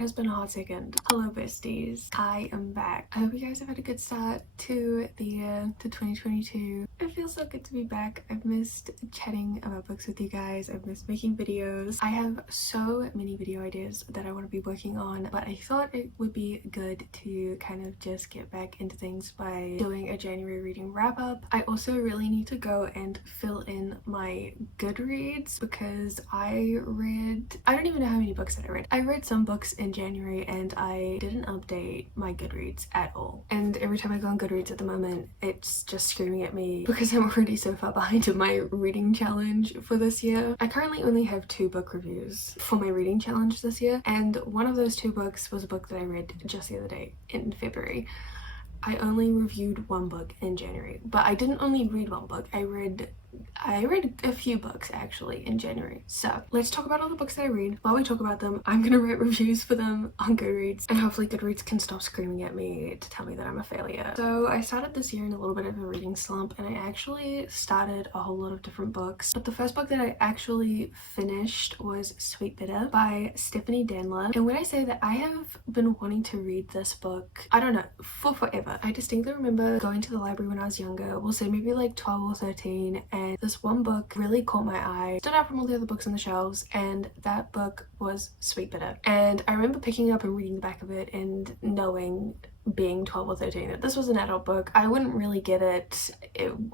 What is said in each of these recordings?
It's been a hot second. Hello besties, I am back. I hope you guys have had a good start to the year, to 2022. It feels so good to be back. I've missed chatting about books with you guys. I've missed making videos. I have so many video ideas that I want to be working on, but I thought it would be good to kind of just get back into things by doing a January reading wrap up. I also really need to go and fill in my Goodreads because I don't even know how many books that I read. I read some books in January and I didn't update my Goodreads at all, and every time I go on Goodreads at the moment it's just screaming at me because I'm already so far behind in my reading challenge for this year. I currently only have 2 book reviews for my reading challenge this year, and one of those 2 books was a book that I read just the other day in February. I only reviewed 1 book in January, but I didn't only read 1 book. I read a few books actually in January. So let's talk about all the books that I read. While we talk about them, I'm gonna write reviews for them on Goodreads, and hopefully Goodreads can stop screaming at me to tell me that I'm a failure. So I started this year in a little bit of a reading slump, and I actually started a whole lot of different books, but the first book that I actually finished was Sweet Bitter by Stephanie Danler. And when I say that I have been wanting to read this book, I don't know, for forever. I distinctly remember going to the library when I was younger, we'll say maybe like 12 or 13, and this one book really caught my eye, stood out from all the other books on the shelves, and that book was Sweet Bitter. And I remember picking it up and reading the back of it and knowing, being 12 or 13, that this was an adult book. I wouldn't really get it.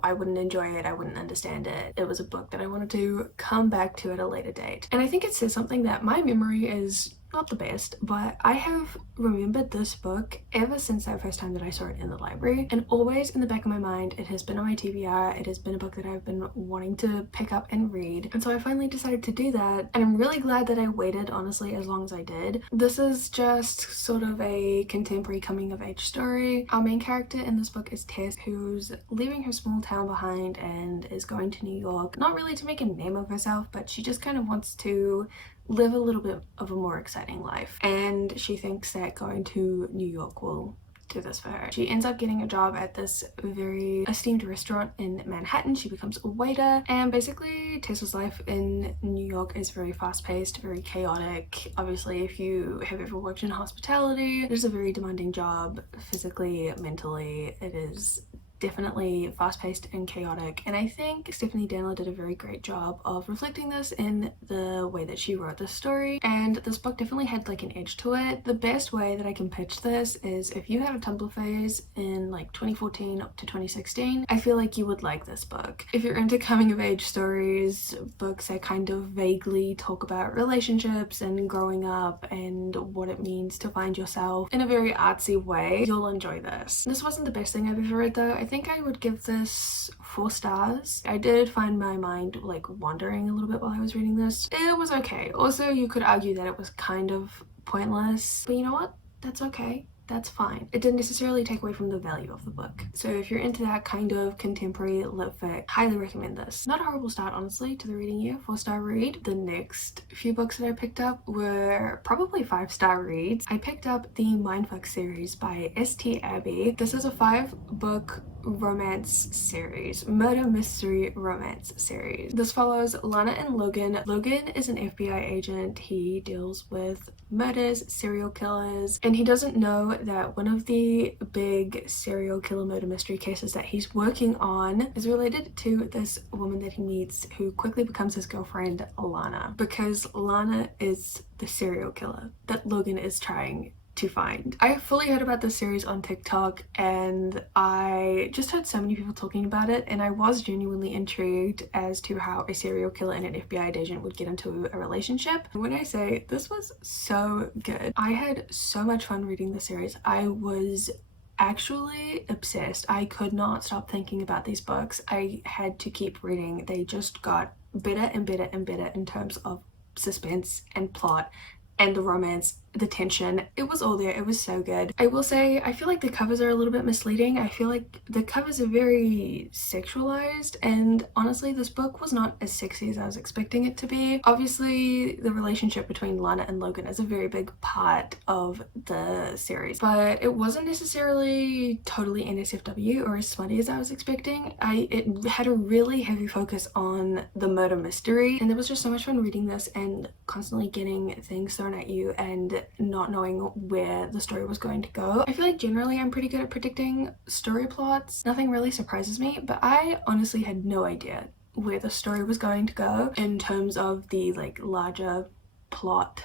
I wouldn't enjoy it. I wouldn't understand it. It was a book that I wanted to come back to at a later date. And I think it says something that my memory is not the best, but I have remembered this book ever since that first time that I saw it in the library, and always in the back of my mind it has been on my TBR. It has been a book that I've been wanting to pick up and read, and so I finally decided to do that, and I'm really glad that I waited, honestly, as long as I did. This is just sort of a contemporary coming of age story. Our main character in this book is Tess, who's leaving her small town behind and is going to New York, not really to make a name of herself, but she just kind of wants to live a little bit of a more exciting life, and she thinks that going to New York will do this for her. She ends up getting a job at this very esteemed restaurant in Manhattan. She becomes a waiter, and basically Tessa's life in New York is very fast-paced, very chaotic. Obviously, if you have ever worked in hospitality, it is a very demanding job, physically, mentally. It is definitely fast-paced and chaotic, and I think Stephanie Danler did a very great job of reflecting this in the way that she wrote the story, and this book definitely had like an edge to it. The best way that I can pitch this is, if you had a Tumblr phase in like 2014 up to 2016, I feel like you would like this book. If you're into coming of age stories, books that kind of vaguely talk about relationships and growing up and what it means to find yourself in a very artsy way, you'll enjoy this. This wasn't the best thing I've ever read though. I think I would give this 4 stars. I did find my mind like wandering a little bit while I was reading this. It was okay. Also, you could argue that it was kind of pointless, but you know what? That's okay. That's fine. It didn't necessarily take away from the value of the book. So if you're into that kind of contemporary lit fic, highly recommend this. Not a horrible start, honestly, to the reading year. 4-star read. The next few books that I picked up were probably 5-star reads. I picked up the Mindfuck series by St. Abby. This is a 5-book romance series, murder mystery romance series. This follows Lana and Logan. Logan is an FBI agent. He deals with murders, serial killers, and he doesn't know that one of the big serial killer murder mystery cases that he's working on is related to this woman that he meets, who quickly becomes his girlfriend, Lana, because Lana is the serial killer that Logan is trying to find. I fully heard about this series on TikTok, and I just heard so many people talking about it, and I was genuinely intrigued as to how a serial killer and an FBI agent would get into a relationship. When I say this was so good, I had so much fun reading the series. I was actually obsessed. I could not stop thinking about these books. I had to keep reading. They just got better and better and better in terms of suspense and plot and the romance, the tension. It was all there. It was so good. I will say, I feel like the covers are a little bit misleading. I feel like the covers are very sexualized, and honestly this book was not as sexy as I was expecting it to be. Obviously the relationship between Lana and Logan is a very big part of the series, but it wasn't necessarily totally NSFW or as smutty as I was expecting. It had a really heavy focus on the murder mystery, and it was just so much fun reading this and constantly getting things thrown at you and not knowing where the story was going to go. I feel like generally I'm pretty good at predicting story plots. Nothing really surprises me, but I honestly had no idea where the story was going to go in terms of the like larger plot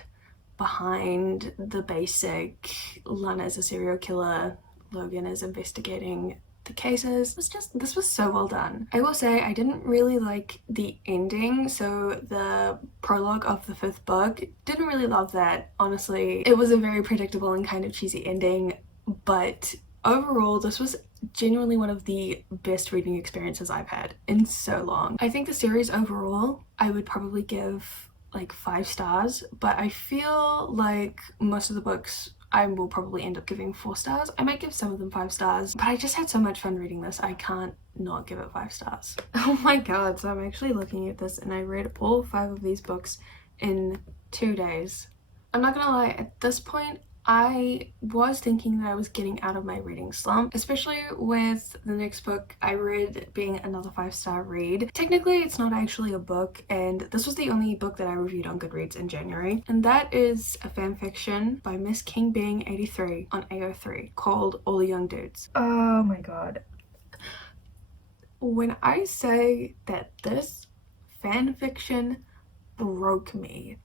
behind the basic Lana is a serial killer, Logan is investigating the cases. This was so well done. I will say I didn't really like the ending, so the prologue of the 5th book, didn't really love that. Honestly, it was a very predictable and kind of cheesy ending, but overall this was genuinely one of the best reading experiences I've had in so long. I think the series overall I would probably give like 5 stars, but I feel like most of the books I will probably end up giving 4 stars. I might give some of them 5 stars, but I just had so much fun reading this. I can't not give it 5 stars. Oh my god, so I'm actually looking at this and I read all 5 of these books in 2 days. I'm not gonna lie, at this point I was thinking that I was getting out of my reading slump, especially with the next book I read being another 5-star read. Technically it's not actually a book, and this was the only book that I reviewed on Goodreads in January, and that is a fanfiction by Miss King Being 83 on AO3 called All the Young Dudes. Oh my god. When I say that this fanfiction broke me.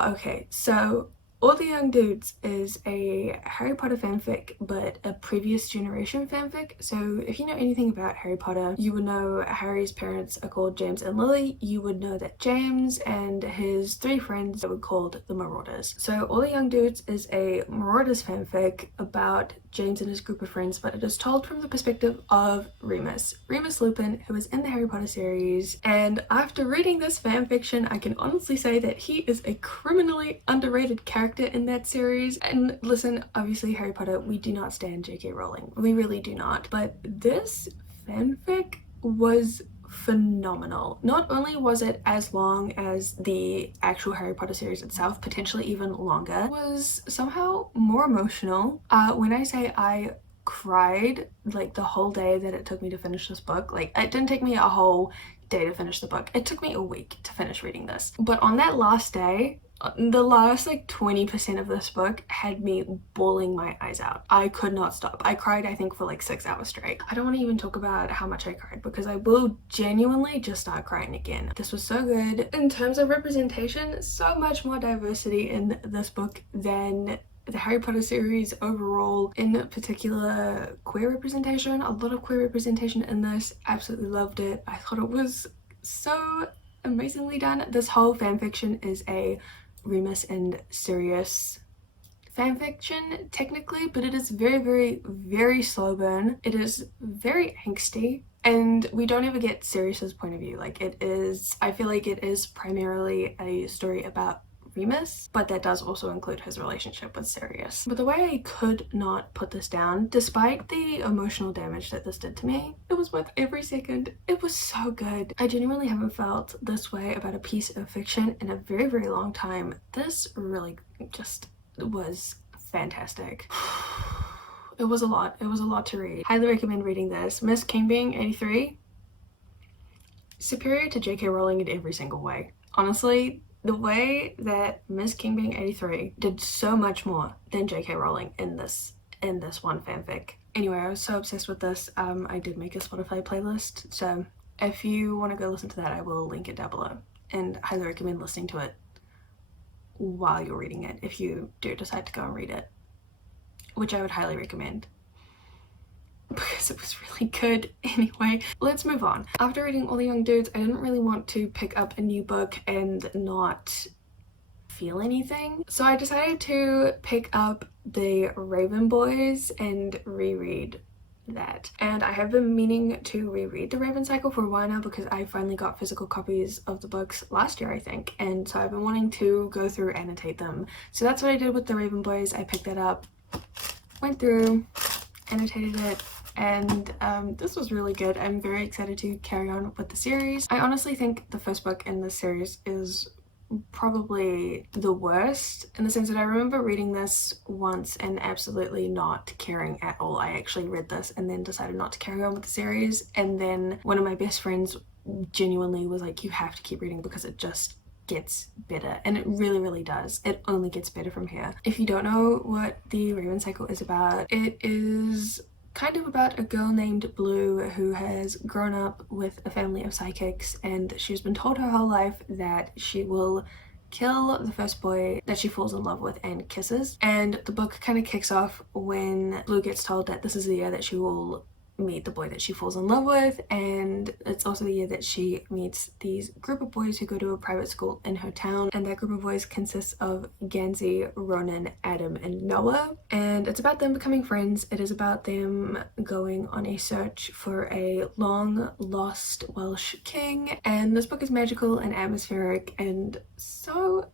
Okay, so All the Young Dudes is a Harry Potter fanfic, but a previous generation fanfic. So if you know anything about Harry Potter, you would know Harry's parents are called James and Lily. You would know that James and his 3 friends were called the Marauders. So All the Young Dudes is a Marauders fanfic about James and his group of friends, but it is told from the perspective of Remus Lupin, who is in the Harry Potter series. And after reading this fanfiction, I can honestly say that he is a criminally underrated character in that series. And listen, obviously Harry Potter, we do not stand J.K. Rowling. We really do not. But this fanfic was phenomenal. Not only was it as long as the actual Harry Potter series itself, potentially even longer, it was somehow more emotional. When I say I cried like the whole day that it took me to finish this book, like it didn't take me a whole day to finish the book, it took me a week to finish reading this, but on that last day, the last like 20% of this book had me bawling my eyes out. I could not stop. I cried I think for like 6 hours straight. I don't want to even talk about how much I cried because I will genuinely just start crying again. This was so good. In terms of representation, so much more diversity in this book than the Harry Potter series overall. In particular, queer representation, a lot of queer representation in this. Absolutely loved it. I thought it was so amazingly done. This whole fanfiction is a Remus and Sirius fanfiction technically, but it is very slow burn. It is very angsty, and we don't ever get Sirius's point of view. Like it is, I feel like it is primarily a story about Remus, but that does also include his relationship with Sirius. But the way I could not put this down, despite the emotional damage that this did to me, it was worth every second. It was so good. I genuinely haven't felt this way about a piece of fiction in a very long time. This really just was fantastic. It was a lot to read. Highly recommend reading this. Miss King Being 83, superior to J.K. Rowling in every single way. Honestly, the way that Miss King Being 83 did so much more than J.K. Rowling in this one fanfic. Anyway, I was so obsessed with this. I did make a Spotify playlist, so if you want to go listen to that, I will link it down below, and highly recommend listening to it while you're reading it if you do decide to go and read it, which I would highly recommend because it was really good. Anyway, let's move on. After reading All the Young Dudes, I didn't really want to pick up a new book and not feel anything, so I decided to pick up the Raven Boys and reread that. And I have been meaning to reread the Raven Cycle for a while now because I finally got physical copies of the books last year, I think, and so I've been wanting to go through, annotate them. So that's what I did with the Raven Boys. I picked that up, went through, annotated it, and this was really good. I'm very excited to carry on with the series. I honestly think the first book in this series is probably the worst, in the sense that I remember reading this once and absolutely not caring at all. I actually read this and then decided not to carry on with the series, and then one of my best friends genuinely was like, you have to keep reading because it just gets better, and it really does. It only gets better from here. If you don't know what the Raven Cycle is about, it is kind of about a girl named Blue who has grown up with a family of psychics, and she's been told her whole life that she will kill the first boy that she falls in love with and kisses. And the book kind of kicks off when Blue gets told that this is the year that she will meet the boy that she falls in love with, and it's also the year that she meets these group of boys who go to a private school in her town, and that group of boys consists of Gansey, Ronan, Adam, and Noah, and it's about them becoming friends. It is about them going on a search for a long lost Welsh king, and this book is magical and atmospheric, and so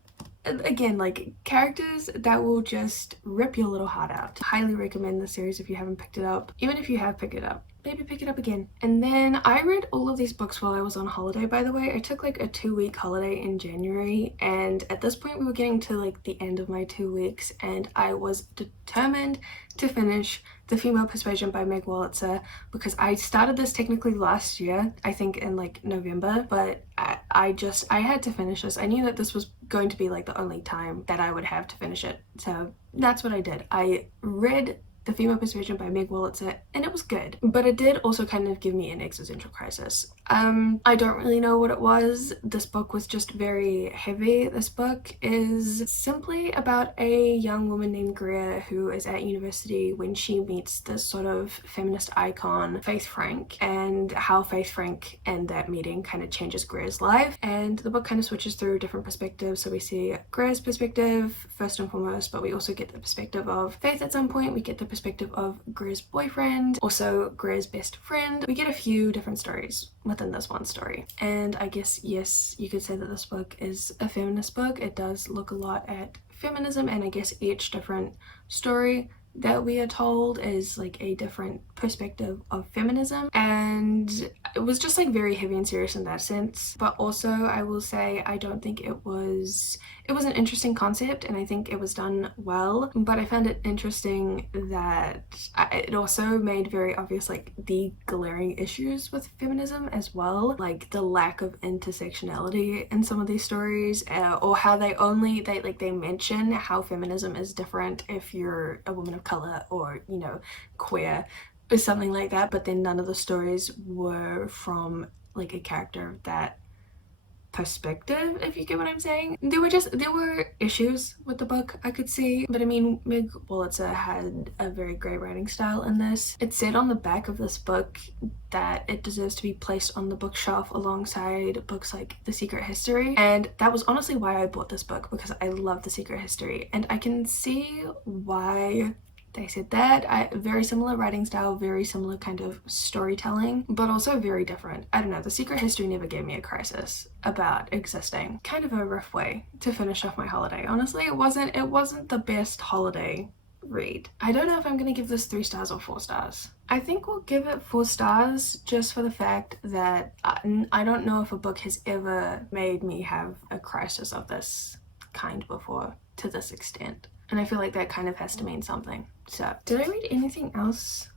again, like, characters that will just rip your little heart out. Highly recommend this series if you haven't picked it up. Even if you have picked it up, maybe pick it up again. And then I read all of these books while I was on holiday, by the way. I took like a 2-week holiday in January, and at this point we were getting to like the end of my 2 weeks, and I was determined to finish The Female Persuasion by Meg Wolitzer, because I started this technically last year, I think in like November, but I had to finish this. I knew that this was going to be like the only time that I would have to finish it, so that's what I did. I read The Female Persuasion by Meg Wolitzer, and it was good, but it did also kind of give me an existential crisis. I don't really know what it was. This book was just very heavy. This book is simply about a young woman named Greer who is at university when she meets this sort of feminist icon, Faith Frank, and how Faith Frank and that meeting kind of changes Greer's life. And the book kind of switches through different perspectives. So we see Greer's perspective first and foremost, but we also get the perspective of Faith at some point. We get the perspective of Greer's boyfriend, also Greer's best friend. We get a few different stories within this one story, and I guess, yes, you could say that this book is a feminist book. It does look a lot at feminism, and I guess each different story that we are told is like a different perspective of feminism, and it was just like very heavy and serious in that sense. But also I will say I don't think it was an interesting concept, and I think it was done well, but I found it interesting that it also made very obvious like the glaring issues with feminism as well, like the lack of intersectionality in some of these stories, or how they mention how feminism is different if you're a woman of color or, you know, queer or something like that, but then none of the stories were from like a character of that perspective, if you get what I'm saying. There were issues with the book I could see, but I mean, Meg Wolitzer had a very great writing style in this. It said on the back of this book that it deserves to be placed on the bookshelf alongside books like The Secret History, and that was honestly why I bought this book, because I love The Secret History, and I can see why they said that. Very similar writing style, very similar kind of storytelling, but also very different. I don't know, The Secret History never gave me a crisis about existing. Kind of a rough way to finish off my holiday. Honestly, it wasn't the best holiday read. I don't know if I'm gonna give this 3 stars or 4 stars. I think we'll give it 4 stars just for the fact that I don't know if a book has ever made me have a crisis of this kind before to this extent. And I feel like that kind of has to mean something. So, did I read anything else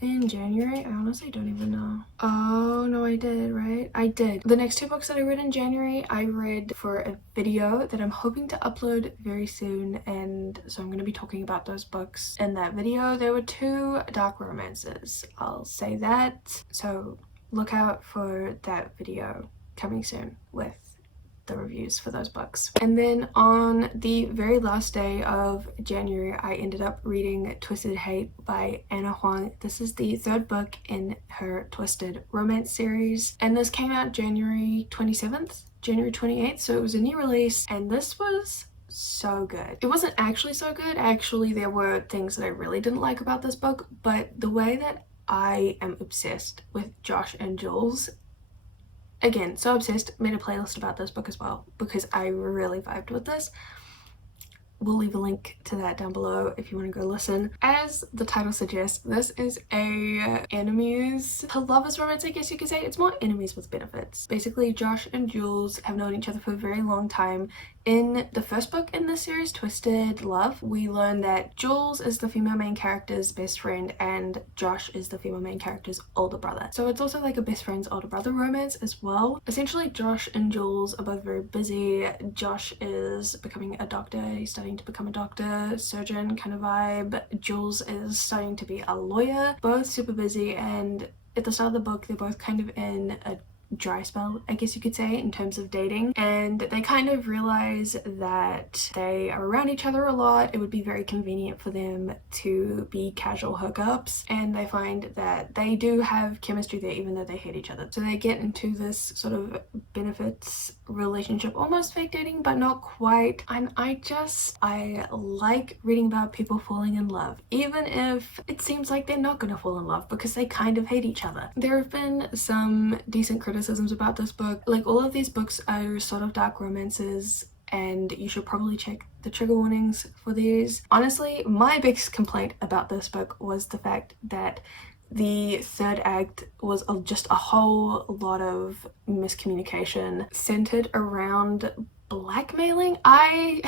in January? I honestly don't even know. Oh, no, I did, right? I did. The next 2 books that I read in January, I read for a video that I'm hoping to upload very soon, and so I'm going to be talking about those books in that video. There were 2 dark romances, I'll say that. So, look out for that video coming soon with the reviews for those books. And then on the very last day of January, I ended up reading Twisted Hate by Anna Huang. This is the 3rd book in her Twisted romance series, and this came out January 27th, January 28th, so it was a new release, and this was so good. It wasn't actually so good. Actually, there were things that I really didn't like about this book, but the way that I am obsessed with Josh and Jules, again, so obsessed, made a playlist about this book as well because I really vibed with this. We'll leave a link to that down below if you want to go listen. As the title suggests, this is a enemies to lovers romance, I guess you could say. It's more enemies with benefits. Basically, Josh and Jules have known each other for a very long time. In the first book in this series, Twisted Love, we learn that Jules is the female main character's best friend and Josh is the female main character's older brother. So it's also like a best friend's older brother romance as well. Essentially, Josh and Jules are both very busy. Josh is becoming a doctor. He's starting to become a doctor, surgeon kind of vibe. Jules is starting to be a lawyer. Both super busy, and at the start of the book, they're both kind of in a dry spell, I guess you could say, in terms of dating, and they kind of realize that they are around each other a lot. It would be very convenient for them to be casual hookups, and they find that they do have chemistry there even though they hate each other. So they get into this sort of benefits relationship, almost fake dating but not quite, and I like reading about people falling in love even if it seems like they're not gonna fall in love because they kind of hate each other. There have been some decent criticisms about this book. Like, all of these books are sort of dark romances and you should probably check the trigger warnings for these. Honestly, my biggest complaint about this book was the fact that the third act was just a whole lot of miscommunication centered around blackmailing. I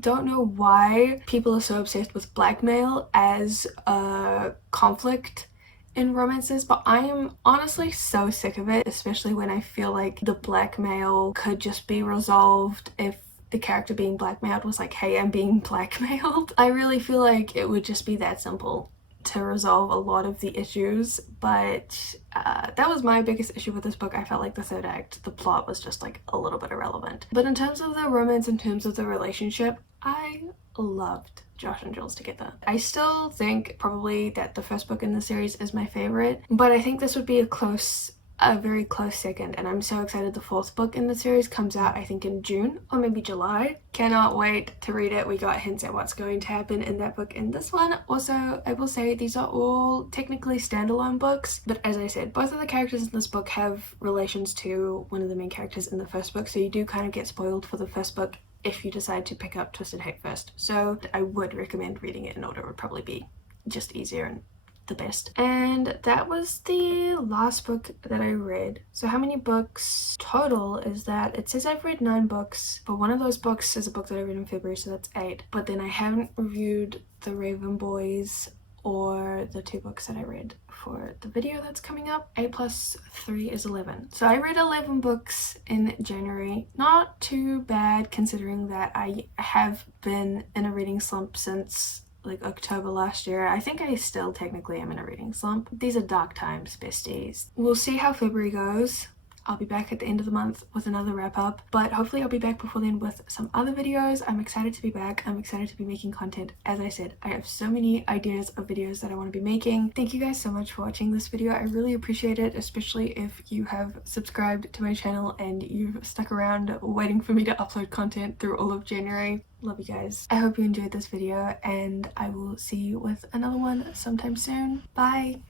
don't know why people are so obsessed with blackmail as a conflict in romances, but I am honestly so sick of it, especially when I feel like the blackmail could just be resolved if the character being blackmailed was like, hey, I'm being blackmailed. I really feel like it would just be that simple to resolve a lot of the issues, but that was my biggest issue with this book. I felt like the third act, the plot was just like a little bit irrelevant. But in terms of the romance, in terms of the relationship, I loved Josh and Jules together. I still think probably that the first book in the series is my favorite, but I think this would be a very close second, and I'm so excited the fourth book in the series comes out, I think in June or maybe July. Cannot wait to read it. We got hints at what's going to happen in that book and this one. Also, I will say these are all technically standalone books, but as I said, both of the characters in this book have relations to one of the main characters in the first book, so you do kind of get spoiled for the first book if you decide to pick up Twisted Hate first. So I would recommend reading it in order. It would probably be just easier and the best. And that was the last book that I read. So how many books total is that? It says I've read 9 books, but one of those books is a book that I read in February, so that's 8. But then I haven't reviewed the BABYYY or the 2 books that I read for the video that's coming up. 8 plus 3 is 11. So I read 11 books in January. Not too bad considering that I have been in a reading slump since like October last year. I think I still technically am in a reading slump. These are dark times, besties. We'll see how February goes. I'll be back at the end of the month with another wrap up, but hopefully I'll be back before then with some other videos. I'm excited to be back. I'm excited to be making content. As I said, I have so many ideas of videos that I want to be making. Thank you guys so much for watching this video. I really appreciate it, especially if you have subscribed to my channel and you've stuck around waiting for me to upload content through all of January. Love you guys. I hope you enjoyed this video and I will see you with another one sometime soon. Bye!